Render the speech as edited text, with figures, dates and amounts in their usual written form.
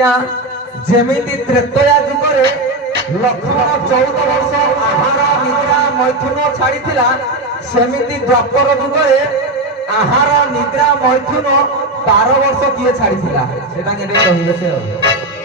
ଯେମିତି ତ୍ରେତୟା ଯୁଗରେ ଲକ୍ଷ୍ମଣ 14 ବର୍ଷ ଆହାର ନିଦ୍ରା ମୈଥୁନ ଛାଡ଼ିଥିଲା, ସେମିତି ଦ୍ୱାପର ଯୁଗରେ ଆହାର ନିଦ୍ରା ମୈଥୁନ 12 ବର୍ଷ କିଏ ଛାଡ଼ିଥିଲା ସେଟା କେତେ କହିବେ ସେ।